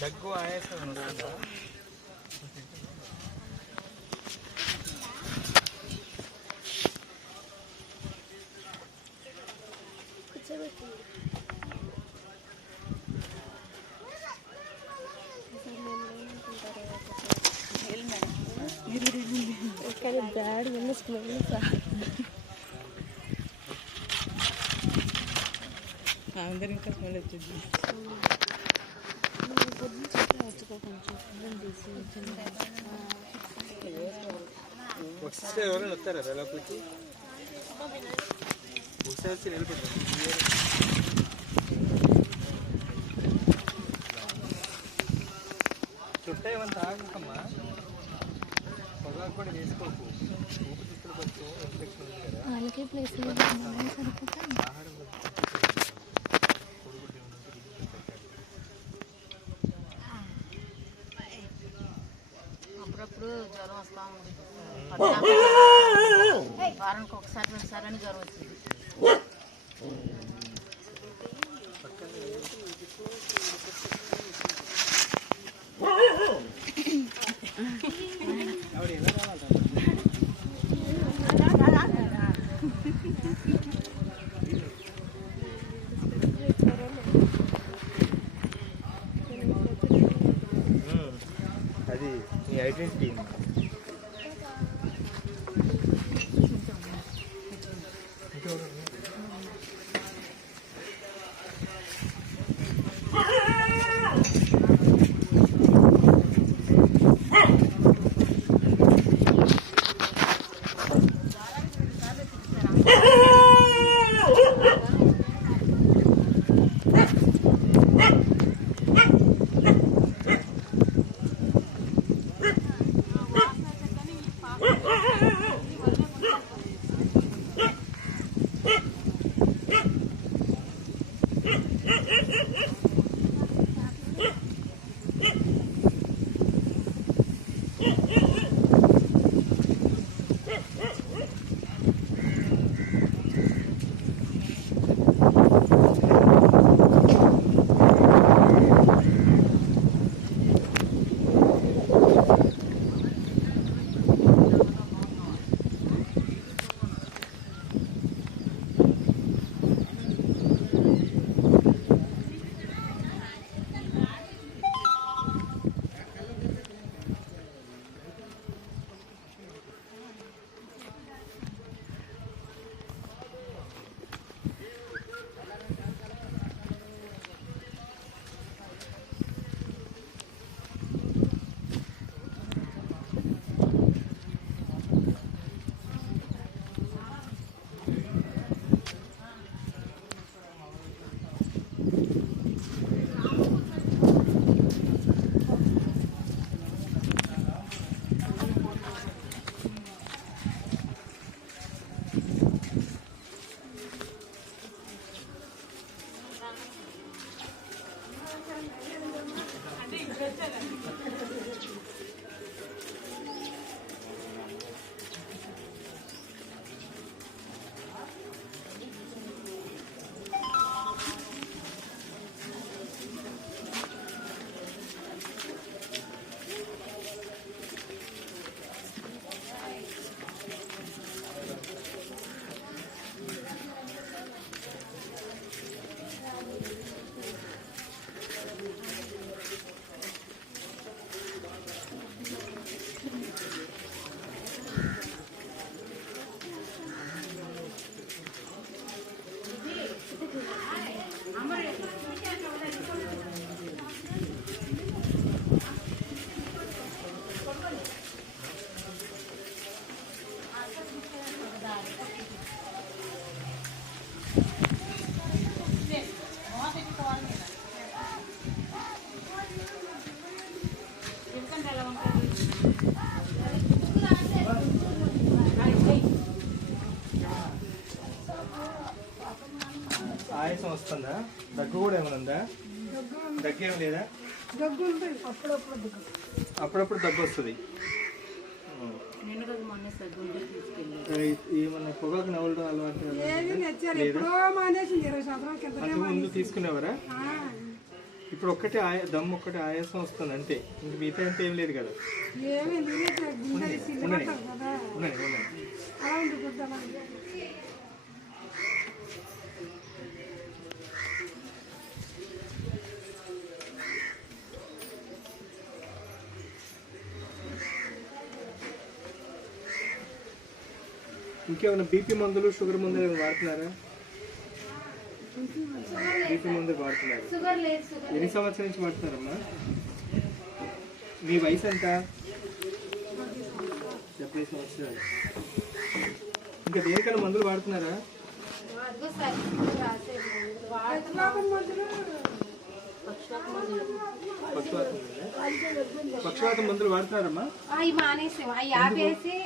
దగ్గు ఆయాసం వస్తుందా? బ్యాడ్ అందరు ఇంకా స్మెల్ వచ్చింది. వస్తే ఎవరైనా వస్తారా లోపలికి? ఒకసారి నిలబడి చుట్టా ఏమంతా ఆగమ్మా, పొగాకు కూడా వేసుకోకు. ఊపిరితిత్తులు కొంచెం ఇన్ఫెక్షన్ ఉంది కదా, వాళ్ళకే ప్లేస్ ఆహారం అప్పుడప్పుడు జ్వరం వస్తూ ఉంది. వారానికి ఒకసారి రెండుసారి అని జ్వరం వచ్చింది. అది నీ ఐడెంటిటీ. ఆయాసం వస్తుందా? దగ్గు కూడా ఏమైనా ఉందా? దగ్గు ఏమి లేదా? అప్పుడప్పుడు దగ్గు వస్తుంది. ఏమన్నా పొగాకు నవ్వడం అలవాటు ముందు తీసుకునేవారా? ఇప్పుడు ఒక్కటే దమ్ ఒక్కటే ఆయాసం వస్తుంది అంతే, ఇంక మిగతా అంతా ఏం లేదు కదా. ఉండండి. ఇంకేమైనా బీపీ మందులు షుగర్ మందులు ఏమైనా వాడుతున్నారా? బీపీ మందులు వాడుతున్నారు. ఎన్ని సంవత్సరాల నుంచి వాడుతున్నారమ్మా? మీ వయసు ఎంత? 70 సంవత్సరాలు. ఇంకా దేనికైనా మందులు వాడుతున్నారా? పక్షవాతం మందులు వాడుతున్నారమ్మా? అవి మానేసాం, అవి ఆపేసి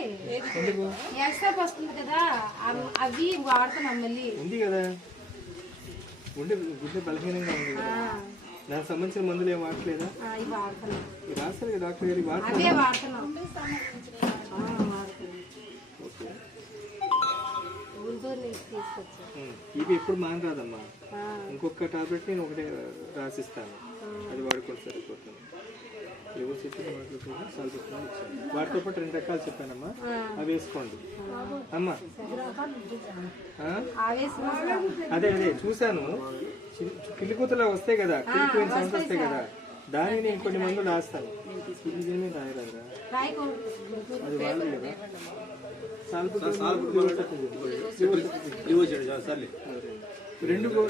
ఎందుకు? ఎక్స్ట్రా వస్తుంది కదా అవి వాడుతున్నాం మళ్ళీ. ఉంది కదా, గుండె బలహీనంగా ఉంది కదా, దానికి సంబంధించిన మందులు ఏం వాడలేదా? అవి వాడుతున్నాం, రాస్తారు కదా డాక్టర్ గారు, అదే వాడుతున్నారు. వాడుతున్నాం. తీసుకొచ్చాం. ఇవి ఎప్పుడు మానరాదమ్మా. ఇంకొక టాబ్లెట్ నేను ఒకటే రాసిస్తాను, అది వాడుకోండి సరిపోతుంది. ఏవో చెప్పిన ఇచ్చాను. వాటితో పాటు 2 రకాలు చెప్పానమ్మా, అవి వేసుకోండి అమ్మా. అదే చూశాను, పిల్లి కూతులా వస్తాయి కదా, పిల్లి సౌండ్ వస్తాయి కదా, దానికి నేను కొన్ని మందులు రాస్తాను. ఇది రాయరాదా? అది వాళ్ళు కదా.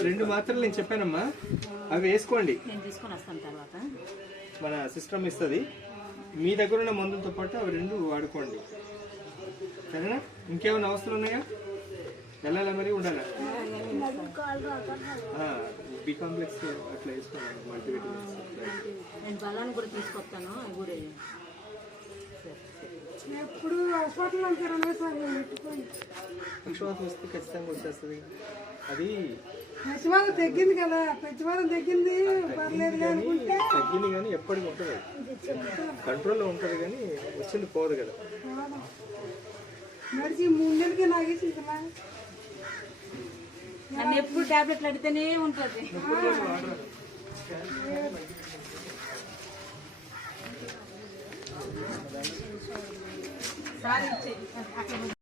రెండు మాత్రలు నేను చెప్పానమ్మా, అవి వేసుకోండి. మన సిస్టమ్ ఇస్తుంది, మీ దగ్గర ఉన్న మందులతో పాటు అవి 2 వాడుకోండి, సరేనా? ఇంకేమైనా అవసరం ఉన్నాయా? వెళ్ళాలా మరి, ఉండాలా? బి కాంప్లెక్స్ అట్లా వేసుకోండి, మల్టీవిటమిన్స్. కూడా తీసుకొస్తాను. ఎప్పుడు పక్షవాతం వస్తే ఖచ్చితంగా వచ్చేస్తుంది. అది పచ్చివారం తగ్గింది కదా, పచ్చివారం తగ్గింది పర్లేదు తగ్గింది కానీ ఎప్పటికి ఉంటుంది, కంట్రోల్లో ఉంటుంది కానీ వచ్చింది పోదు కదా. నడిచి 3 నెలలకి నాగేసి నన్ను ఎప్పుడు టాబ్లెట్లు అడితేనే ఉంటుంది.